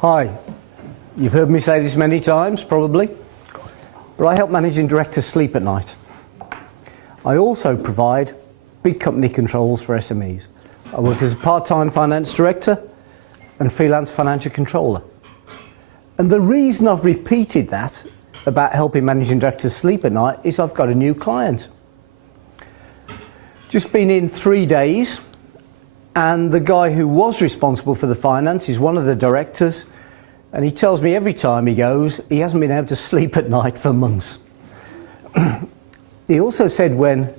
Hi, you've heard me say this many times, probably, but I help managing directors sleep at night. I also provide big company controls for SMEs. I work as a part-time finance director and freelance financial controller. And the reason I've repeated that about helping managing directors sleep at night is I've got a new client. Just been in 3 days, and the guy who was responsible for the finance is one of the directors, and he tells me every time he goes he hasn't been able to sleep at night for months. He also said when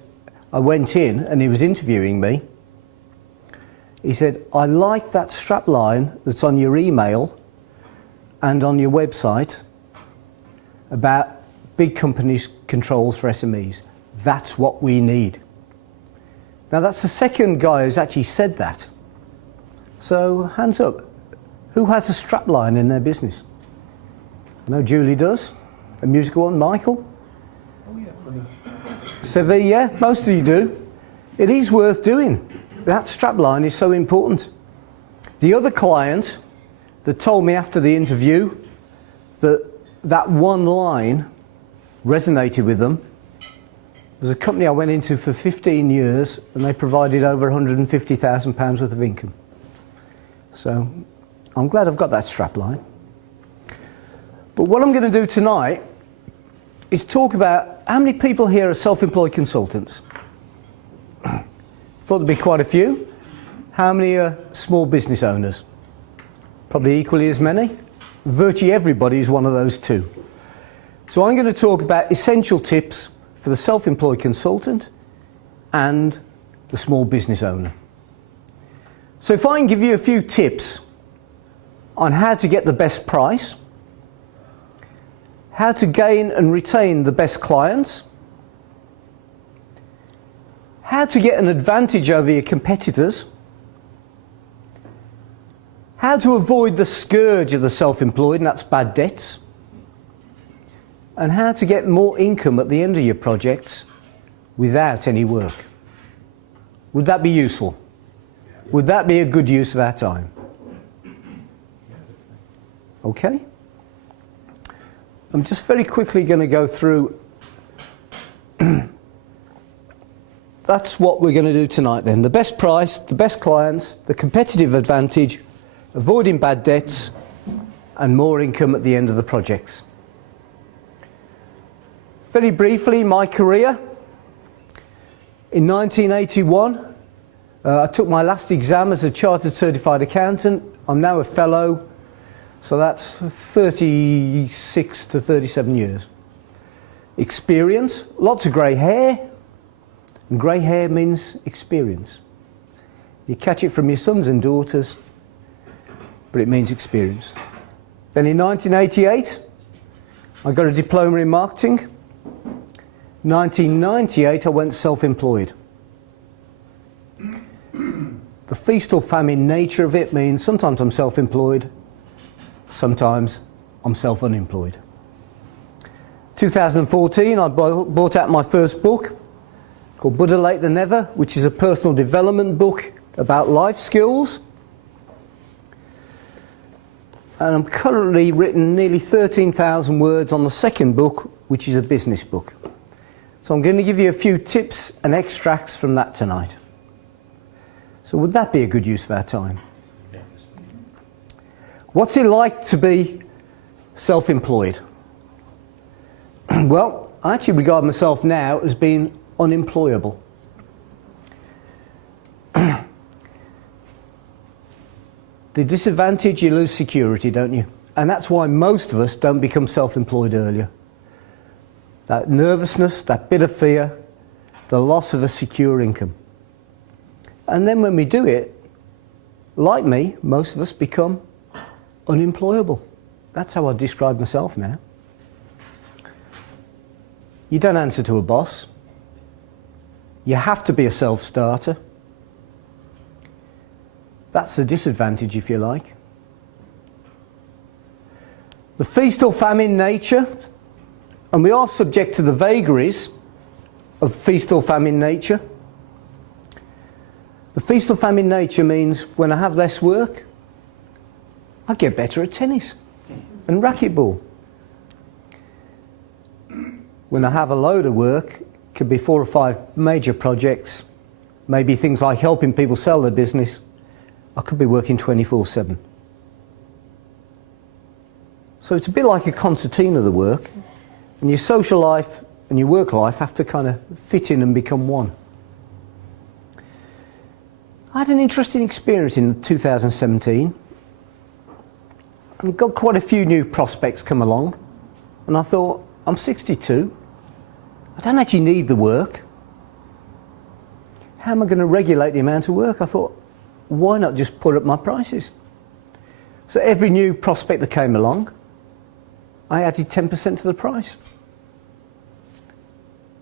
I went in and he was interviewing me, he said, "I like that strapline that's on your email and on your website about big companies' controls for SMEs. That's what we need." Now that's the second guy who's actually said that. So hands up, who has a strapline in their business? I know Julie does, a musical one. Michael? Oh yeah, funny. Sevi, yeah, most of you do. It is worth doing. That strapline is so important. The other client that told me after the interview that that one line resonated with them was a company I went into for 15 years, and they provided over £150,000 worth of income. So I'm glad I've got that strapline. But what I'm going to do tonight is talk about how many people here are self-employed consultants. Thought there'd be quite a few. How many are small business owners? Probably equally as many. Virtually everybody is one of those two. So I'm going to talk about essential tips for the self-employed consultant and the small business owner. So if I can give you a few tips on how to get the best price, how to gain and retain the best clients, how to get an advantage over your competitors, how to avoid the scourge of the self-employed, and that's bad debts, and how to get more income at the end of your projects without any work. Would that be useful? Would that be a good use of our time? Okay. I'm just very quickly going to go through. That's what we're going to do tonight then. The best price, the best clients, the competitive advantage, avoiding bad debts, and more income at the end of the projects. Very briefly, my career. In 1981, I took my last exam as a Chartered Certified Accountant. I'm now a fellow, so that's 36 to 37 years. Experience, lots of grey hair, and grey hair means experience. You catch it from your sons and daughters, but it means experience. Then in 1988, I got a diploma in marketing. 1998, I went self-employed. The feast or famine nature of it means sometimes I'm self-employed, sometimes I'm self-unemployed. 2014, I bought out my first book called Better Late Than Never, which is a personal development book about life skills. And I'm currently written nearly 13,000 words on the second book, which is a business book. So I'm going to give you a few tips and extracts from that tonight. So would that be a good use of our time? What's it like to be self-employed? Well, I actually regard myself now as being unemployable. The disadvantage, you lose security, don't you? And that's why most of us don't become self-employed earlier. That nervousness, that bit of fear, the loss of a secure income. And then when we do it, like me, most of us become unemployable. That's how I describe myself now. You don't answer to a boss. You have to be a self-starter. That's the disadvantage, if you like. The feast or famine nature, and we are subject to the vagaries of feast or famine nature. The feast or famine nature means when I have less work, I'd get better at tennis and racquetball. When I have a load of work, it could be 4 or 5 major projects, maybe things like helping people sell their business, I could be working 24/7. So it's a bit like a concertina, the work, and your social life and your work life have to kind of fit in and become one. I had an interesting experience in 2017 and got quite a few new prospects come along, and I thought, I'm 62, I don't actually need the work. How am I going to regulate the amount of work? I thought, why not just put up my prices? So every new prospect that came along, I added 10% to the price.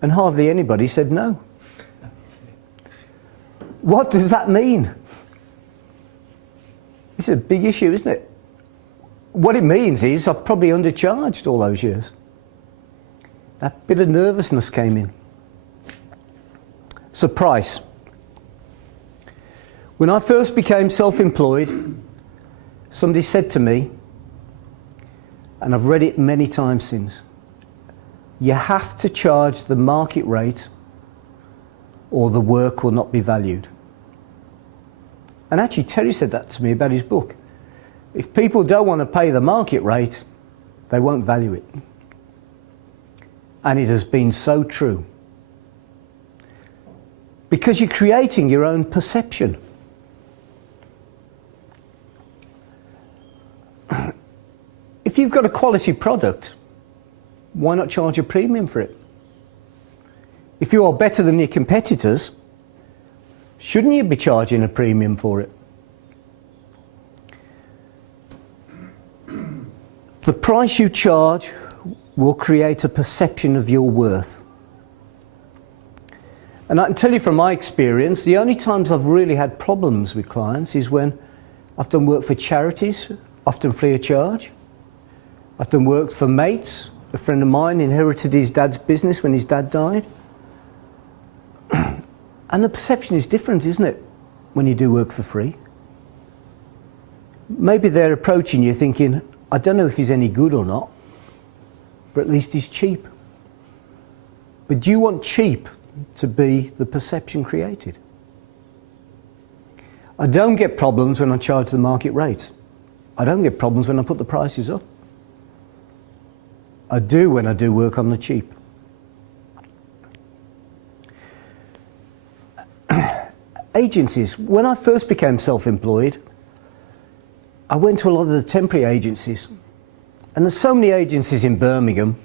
And hardly anybody said no. What does that mean? It's a big issue, isn't it? What it means is I've probably undercharged all those years. That bit of nervousness came in. So price. When I first became self-employed, somebody said to me, and I've read it many times since, you have to charge the market rate or the work will not be valued. And actually Terry said that to me about his book. If people don't want to pay the market rate, they won't value it. And it has been so true. Because you're creating your own perception. If you've got a quality product, why not charge a premium for it? If you are better than your competitors, shouldn't you be charging a premium for it? The price you charge will create a perception of your worth. And I can tell you from my experience, the only times I've really had problems with clients is when I've done work for charities, often free of charge. I've done work for mates. A friend of mine inherited his dad's business when his dad died. And the perception is different, isn't it, when you do work for free? Maybe they're approaching you thinking, I don't know if he's any good or not, but at least he's cheap. But do you want cheap to be the perception created? I don't get problems when I charge the market rate. I don't get problems when I put the prices up. I do when I do work on the cheap. Agencies. When I first became self-employed, I went to a lot of the temporary agencies. And there's so many agencies in Birmingham,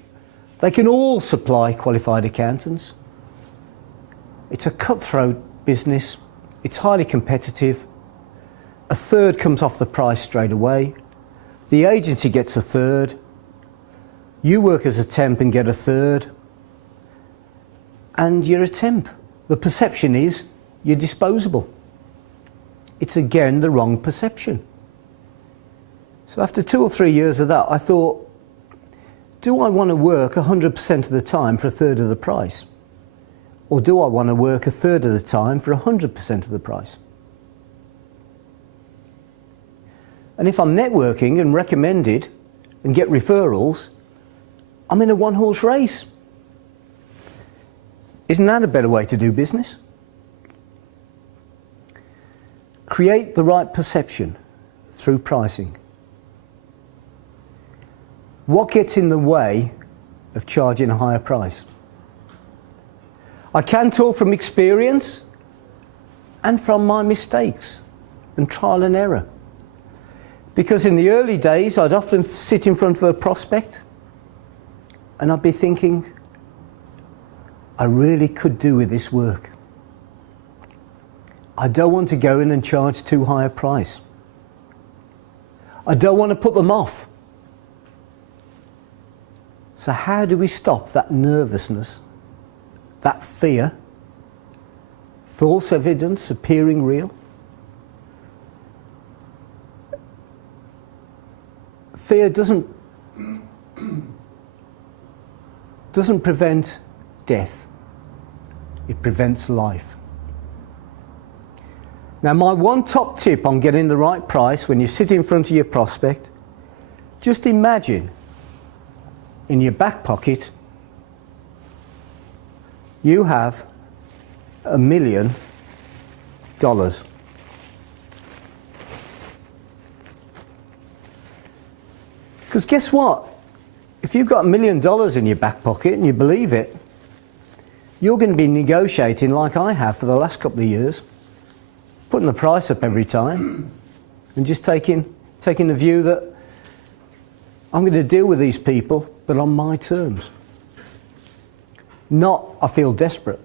they can all supply qualified accountants. It's a cutthroat business. It's highly competitive. A third comes off the price straight away. The agency gets a third. You work as a temp and get a third. And you're a temp. The perception is you're disposable. It's again the wrong perception. So after 2 or 3 years of that, I thought, do I want to work 100% of the time for a third of the price? Or do I want to work a third of the time for 100% of the price? And if I'm networking and recommended and get referrals, I'm in a one-horse race. Isn't that a better way to do business? Create the right perception through pricing. What gets in the way of charging a higher price? I can talk from experience and from my mistakes and trial and error. Because in the early days, I'd often sit in front of a prospect and I'd be thinking, I really could do with this work. I don't want to go in and charge too high a price. I don't want to put them off. So how do we stop that nervousness, that fear, false evidence appearing real? Fear doesn't prevent death. It prevents life. Now, my one top tip on getting the right price when you sit in front of your prospect, just imagine in your back pocket you have $1 million. Because guess what? If you've got $1 million in your back pocket and you believe it, you're going to be negotiating like I have for the last couple of years, putting the price up every time and just taking the view that I'm going to deal with these people, but on my terms. Not, I feel desperate.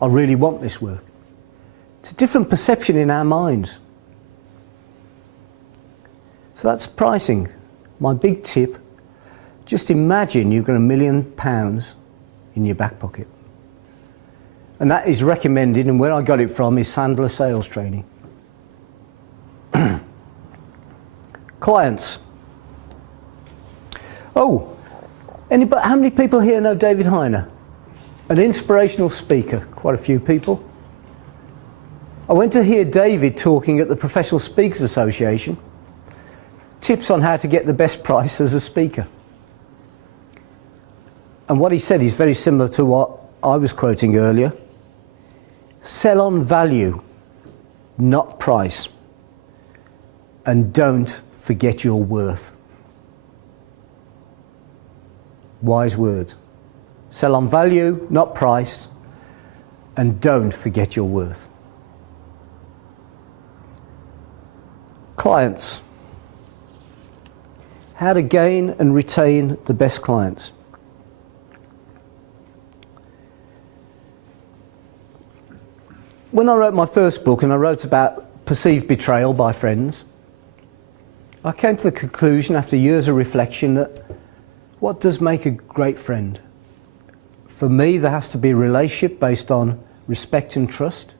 I really want this work. It's a different perception in our minds. So that's pricing. My big tip, just imagine you've got £1 million in your back pocket. And that is recommended, and where I got it from is Sandler sales training. Clients. Oh, how many people here know David Heiner? An inspirational speaker, quite a few people. I went to hear David talking at the Professional Speakers Association. Tips on how to get the best price as a speaker. And what he said is very similar to what I was quoting earlier. Sell on value, not price. And don't forget your worth. Wise words. Sell on value, not price. And don't forget your worth. Clients. How to gain and retain the best clients. When I wrote my first book, and I wrote about perceived betrayal by friends, I came to the conclusion after years of reflection that what does make a great friend? For me, there has to be a relationship based on respect and trust,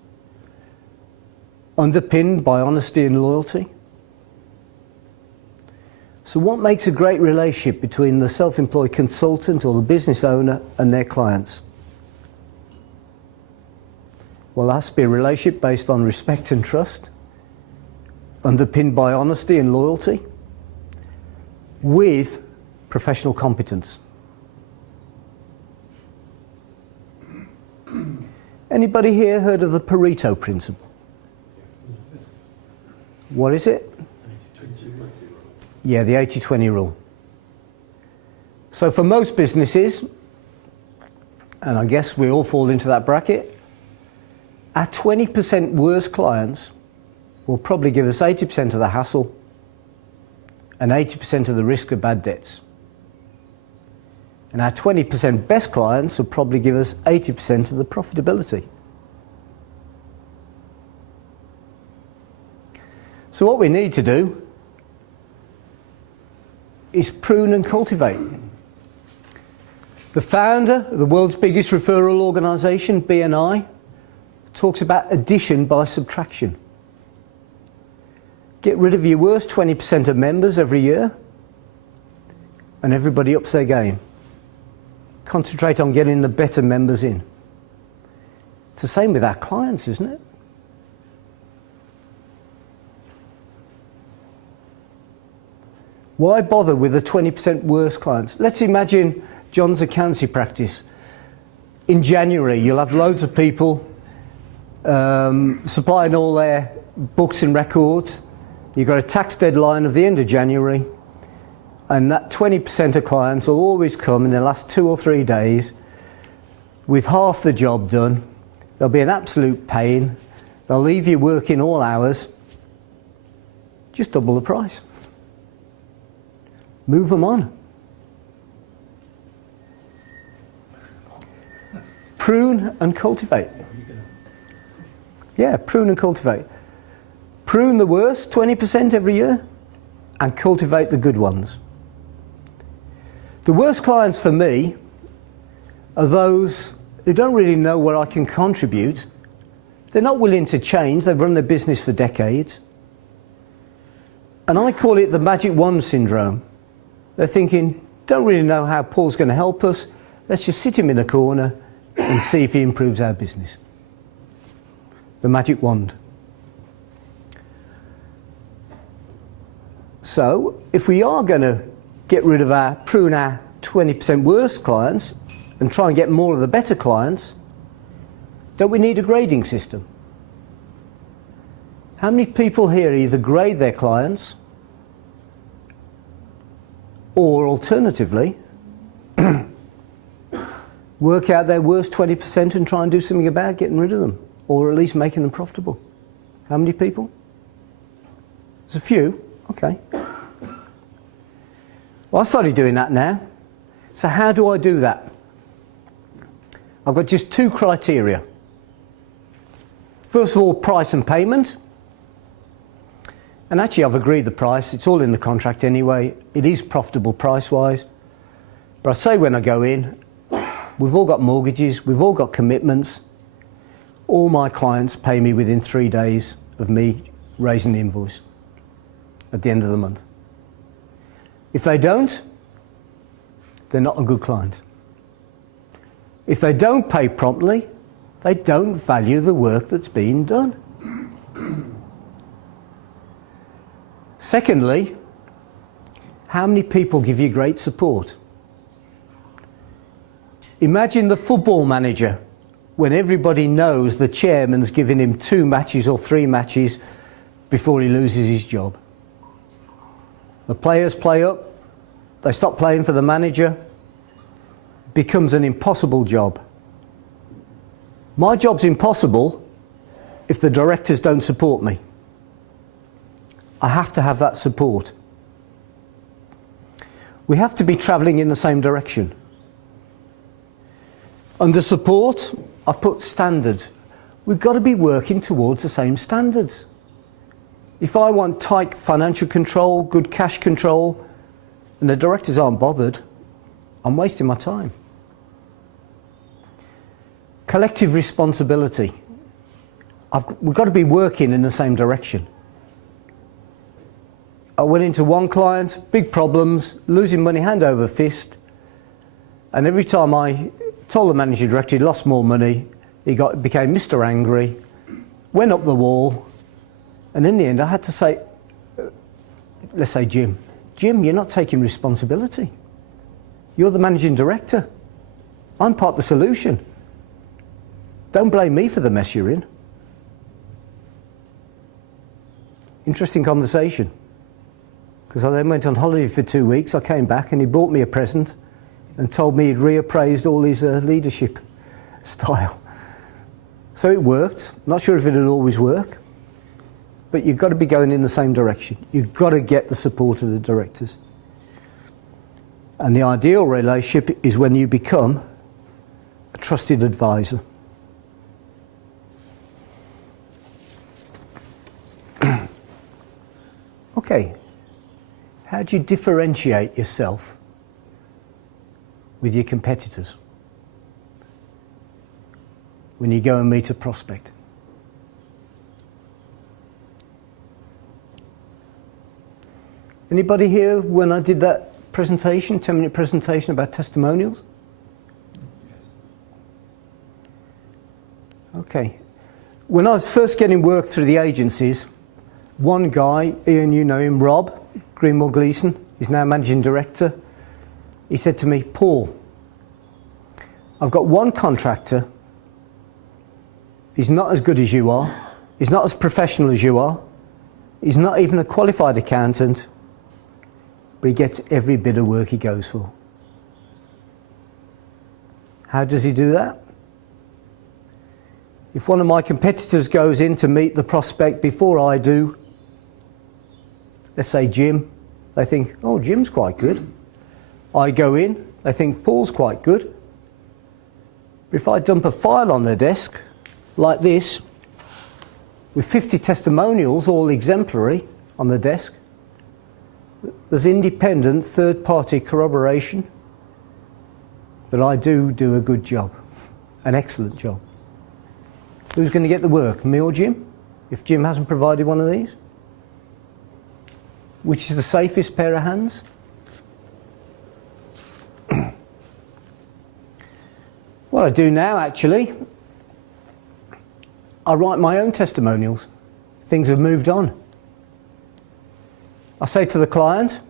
underpinned by honesty and loyalty. So what makes a great relationship between the self-employed consultant or the business owner and their clients? Well, it has to be a relationship based on respect and trust, underpinned by honesty and loyalty, with professional competence. Anybody here heard of the Pareto principle? Yes. What is it? 80-20 rule. Yeah, the 80-20 rule. So for most businesses, and I guess we all fall into that bracket, our 20% worst clients will probably give us 80% of the hassle and 80% of the risk of bad debts. And our 20% best clients will probably give us 80% of the profitability. So what we need to do is prune and cultivate. The founder of the world's biggest referral organisation, BNI, talks about addition by subtraction. Get rid of your worst 20% of members every year, and everybody ups their game. Concentrate on getting the better members in. It's the same with our clients, isn't it? Why bother with the 20% worst clients? Let's imagine John's accountancy practice. In January, you'll have loads of people supplying all their books and records. You've got a tax deadline of the end of January, and that 20% of clients will always come in the last 2 or 3 days with half the job done. They'll be an absolute pain. They'll leave you working all hours. Just double the price. Move them on. Prune and cultivate. Yeah, prune and cultivate. Prune the worst 20% every year and cultivate the good ones. The worst clients for me are those who don't really know where I can contribute. They're not willing to change. They've run their business for decades. And I call it the magic wand syndrome. They're thinking, don't really know how Paul's going to help us. Let's just sit him in a corner and see if he improves our business. The magic wand. So if we are going to get rid of prune our 20% worst clients and try and get more of the better clients, don't we need a grading system? How many people here either grade their clients or alternatively work out their worst 20% and try and do something about getting rid of them, or at least making them profitable? How many people? There's a few. Okay. Well, I started doing that now. So how do I do that? I've got just two criteria. First of all, price and payment. And actually I've agreed the price. It's all in the contract anyway. It is profitable price-wise. But I say when I go in, we've all got mortgages, we've all got commitments. All my clients pay me within 3 days of me raising the invoice at the end of the month. If they don't, they're not a good client. If they don't pay promptly, they don't value the work that's being done. Secondly, how many people give you great support? Imagine the football manager when everybody knows the chairman's giving him 2 matches or 3 matches before he loses his job. The players play up, they stop playing for the manager, becomes an impossible job. My job's impossible if the directors don't support me. I have to have that support. We have to be travelling in the same direction. Under support, I've put standards. We've got to be working towards the same standards. If I want tight financial control, good cash control, and the directors aren't bothered, I'm wasting my time. Collective responsibility. We've got to be working in the same direction. I went into one client, big problems, losing money hand over fist, and every time I told the managing director he lost more money, he became Mr. Angry, went up the wall, and in the end I had to say, let's say Jim, you're not taking responsibility. You're the managing director. I'm part of the solution. Don't blame me for the mess you're in. Interesting conversation. Because I then went on holiday for 2 weeks. I came back and he bought me a present and told me he'd reappraised all his leadership style. So it worked. Not sure if it'd always work, but you've got to be going in the same direction. You've got to get the support of the directors. And the ideal relationship is when you become a trusted advisor. Okay. How do you differentiate yourself with your competitors when you go and meet a prospect? Anybody here when I did that presentation, 10-minute presentation about testimonials? Okay. When I was first getting work through the agencies, one guy, Ian, you know him, Rob, Greenwell Gleeson, he's now managing director. He said to me, Paul, I've got one contractor. He's not as good as you are. He's not as professional as you are. He's not even a qualified accountant, but he gets every bit of work he goes for. How does he do that? If one of my competitors goes in to meet the prospect before I do, let's say Jim, they think, oh, Jim's quite good. I go in, they think Paul's quite good. But if I dump a file on their desk, like this, with 50 testimonials, all exemplary, on the desk, there's independent third-party corroboration that I do a good job, an excellent job. Who's going to get the work, me or Jim, if Jim hasn't provided one of these? Which is the safest pair of hands? What I do now, actually, I write my own testimonials. Things have moved on. I say to the client,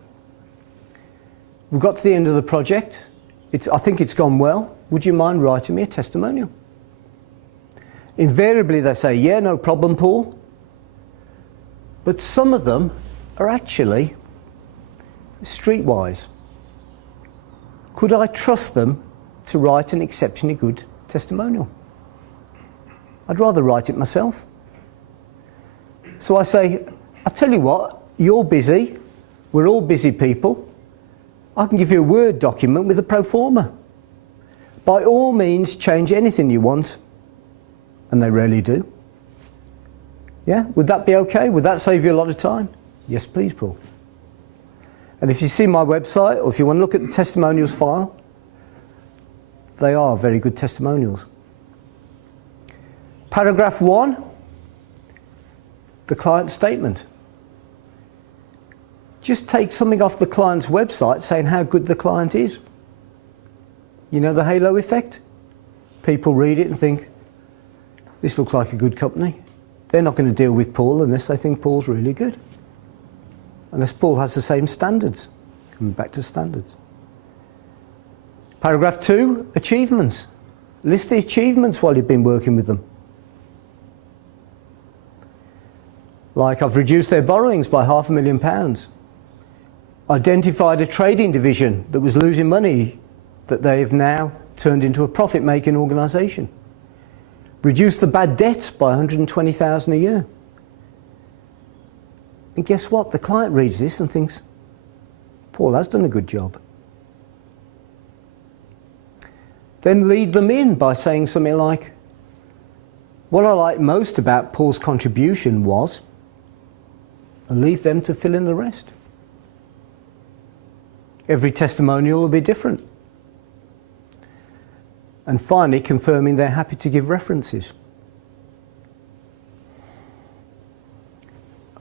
we've got to the end of the project. I think it's gone well. Would you mind writing me a testimonial? Invariably they say, yeah, no problem, Paul. But some of them are actually streetwise. Could I trust them to write an exceptionally good testimonial? I'd rather write it myself. So I say, I'll tell you what, you're busy, we're all busy people. I can give you a Word document with a pro forma. By all means, change anything you want, and they rarely do. Yeah, would that be okay? Would that save you a lot of time? Yes, please, Paul. And if you see my website, or if you want to look at the testimonials file, they are very good testimonials. Paragraph 1, the client statement. Just take something off the client's website saying how good the client is. You know the halo effect? People read it and think, this looks like a good company. They're not going to deal with Paul unless they think Paul's really good. Unless Paul has the same standards. Coming back to standards. Paragraph 2, achievements. List the achievements while you've been working with them. Like, I've reduced their borrowings by £500,000. Identified a trading division that was losing money that they've now turned into a profit-making organisation. Reduced the bad debts by £120,000 a year. And guess what? The client reads this and thinks, Paul has done a good job. Then lead them in by saying something like, what I like most about Paul's contribution was, and leave them to fill in the rest. Every testimonial will be different. And finally, confirming they're happy to give references.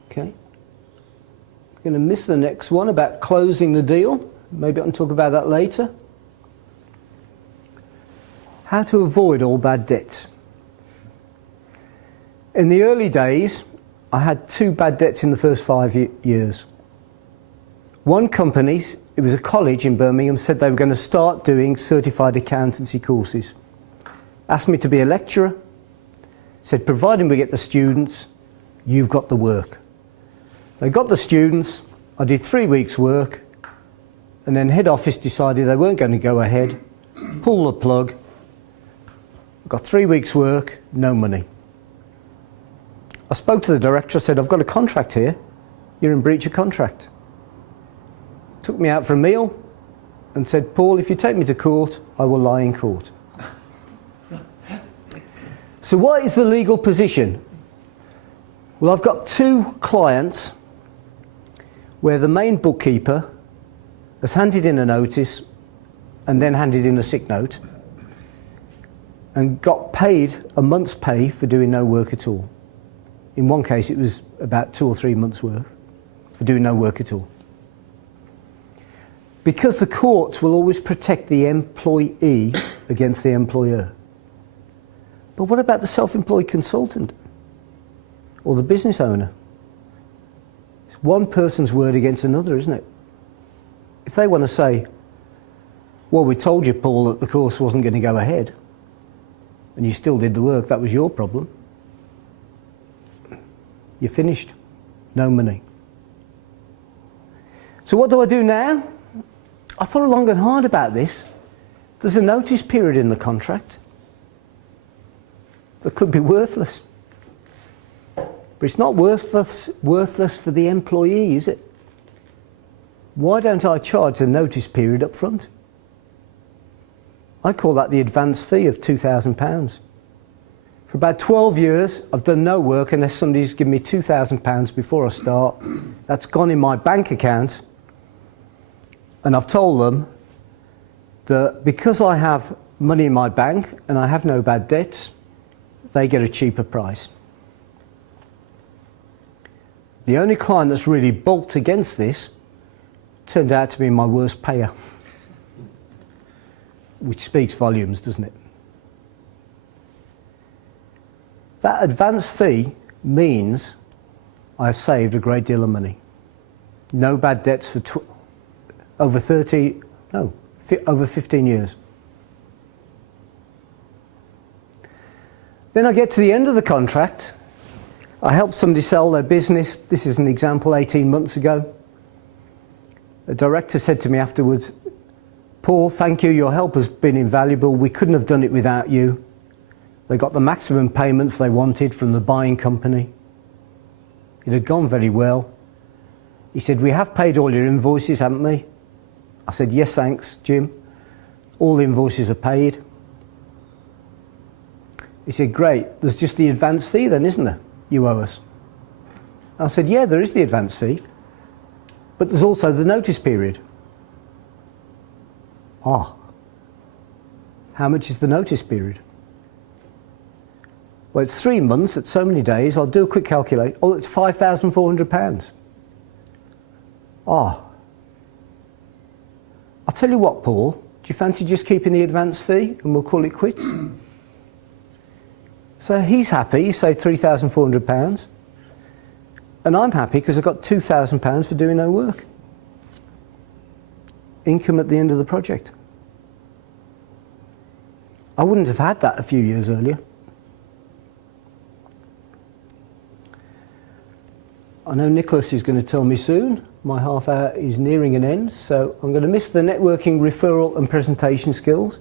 Okay. I'm going to miss the next one about closing the deal. Maybe I can talk about that later. How to avoid all bad debts. In the early days, I had 2 bad debts in the first 5 years. One company, it was a college in Birmingham, said they were going to start doing certified accountancy courses. Asked me to be a lecturer. Said, providing we get the students, you've got the work. They got the students, I did 3 weeks work, and then head office decided they weren't going to go ahead, pull the plug, got 3 weeks work, no money. I spoke to the director, I said, I've got a contract here, you're in breach of contract. Took me out for a meal and said, Paul, if you take me to court, I will lie in court. So what is the legal position? Well, I've got 2 clients where the main bookkeeper has handed in a notice and then handed in a sick note and got paid a month's pay for doing no work at all. In one case, it was about 2 or 3 months' worth for doing no work at all. Because the courts will always protect the employee against the employer. But what about the self-employed consultant or the business owner? It's one person's word against another, isn't it? If they want to say, well, we told you, Paul, that the course wasn't going to go ahead, and you still did the work, that was your problem. You're finished. No money. So what do I do now? I thought long and hard about this. There's a notice period in the contract that could be worthless. But it's not worthless for the employee, is it? Why don't I charge the notice period up front? I call that the advance fee of £2,000. For about 12 years, I've done no work unless somebody's given me £2,000 before I start. That's gone in my bank account. And I've told them that because I have money in my bank and I have no bad debts, they get a cheaper price. The only client that's really balked against this turned out to be my worst payer. Which speaks volumes, doesn't it? That advance fee means I've saved a great deal of money. No bad debts for over 15 years. Then I get to the end of the contract. I helped somebody sell their business. This is an example 18 months ago. The director said to me afterwards, "Paul, thank you. Your help has been invaluable. We couldn't have done it without you." They got the maximum payments they wanted from the buying company. It had gone very well. He said, "We have paid all your invoices, haven't we?" I said, "Yes, thanks, Jim. All the invoices are paid." He said, "Great, there's just the advance fee then, isn't there? You owe us." I said, "Yeah, there is the advance fee, but there's also the notice period." "Ah, how much is the notice period?" "Well, it's 3 months at so many days. I'll do a quick calculate. Oh, it's £5,400. "Ah, I'll tell you what, Paul, do you fancy just keeping the advance fee and we'll call it quits?" So he's happy, he saved £3,400, and I'm happy because I got £2,000 for doing no work. Income at the end of the project. I wouldn't have had that a few years earlier. I know Nicholas is going to tell me soon. My half hour is nearing an end, so I'm going to miss the networking, referral and presentation skills.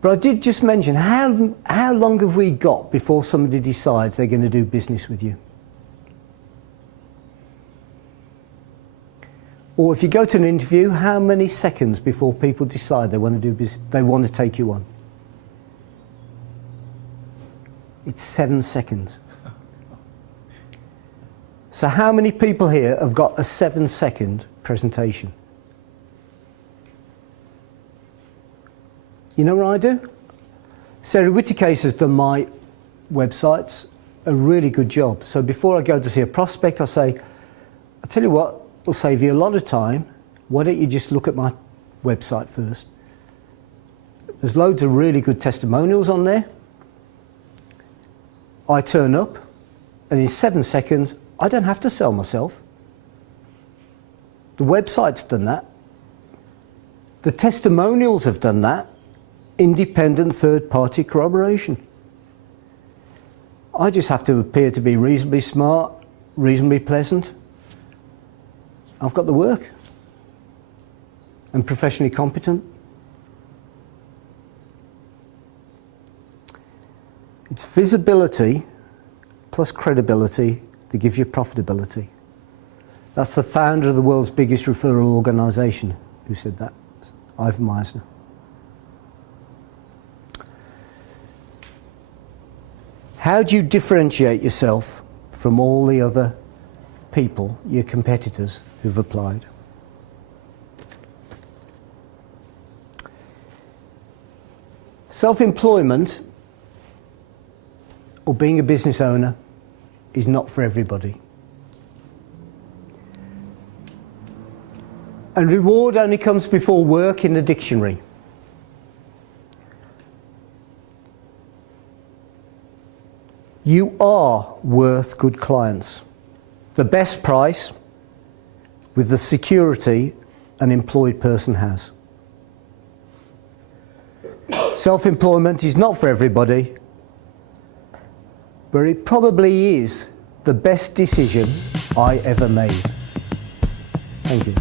But I did just mention, how long have we got before somebody decides they're going to do business with you? Or if you go to an interview, how many seconds before people decide they want to do business, they want to take you on? It's 7 seconds. So how many people here have got a 7-second presentation? You know what I do? Sarah Whittaker's has done my websites a really good job. So before I go to see a prospect, I say, "I'll tell you what, will save you a lot of time. Why don't you just look at my website first?" There's loads of really good testimonials on there. I turn up, and in 7 seconds, I don't have to sell myself. The website's done that. The testimonials have done that. Independent third-party corroboration. I just have to appear to be reasonably smart, reasonably pleasant. I've got the work. And professionally competent. It's visibility plus credibility that gives you profitability. That's the founder of the world's biggest referral organisation who said that, Ivan Meisner. How do you differentiate yourself from all the other people, your competitors, who've applied? Self-employment, or being a business owner, is not for everybody. And reward only comes before work in the dictionary. You are worth good clients. The best price with the security an employed person has. Self-employment is not for everybody, but it probably is the best decision I ever made. Thank you.